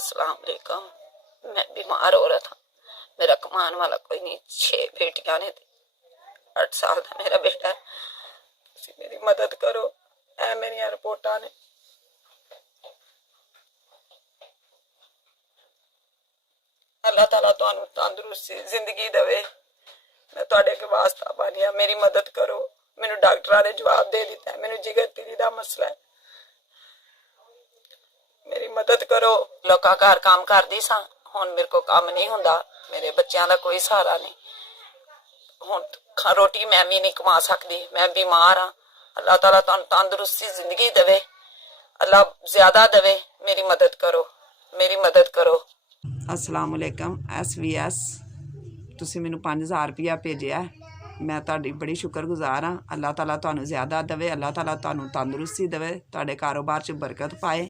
अस्सलाम वालेकुम। मैं बीमार हो रहा था, मेरा कमाने वाला कोई नहीं, 6 बेटियां ने, 8 साल का मेरा बेटा है, तुसी मेरी मदद करो। ऐ मेरी रिपोर्टां ने, अल्लाह ताला तुहानू तंदुरुस्ती जिंदगी देवे। मैं तुहाडे अगे वास्ता पानी आ, मेरी मदद करो। मैनू डॉक्टरां ने जवाब दे दिता है, मैनू जिगर तिली दा मसला है, मेरी मदद करो। लोकां घर काम करदी सां, हुण मेरे को काम नहीं हुंदा, मेरे बच्चों का कोई सहारा नहीं। हुण रोटी मैं भी नहीं कमा सकती, मैं बीमार हाँ। अल्लाह ताला तुहानू तंदुरुस्ती जिंदगी देवे, अल्लाह ज्यादा देवे। मेरी मदद करो, मेरी मदद करो। अस्सलाम वालेकुम। SVS ਤੁਸੀਂ ਮੈਨੂੰ 5000 रुपया भेजिया, मैं ਤੁਹਾਡੀ बड़ी शुक्रगुजार हाँ। अल्लाह ताला ਤੁਹਾਨੂੰ ਜ਼ਿਆਦਾ ਦੇਵੇ, अल्लाह ताला ਤੁਹਾਨੂੰ तंदुरुस्ती देवे, ਤੁਹਾਡੇ कारोबार 'ਚ बरकत पाए।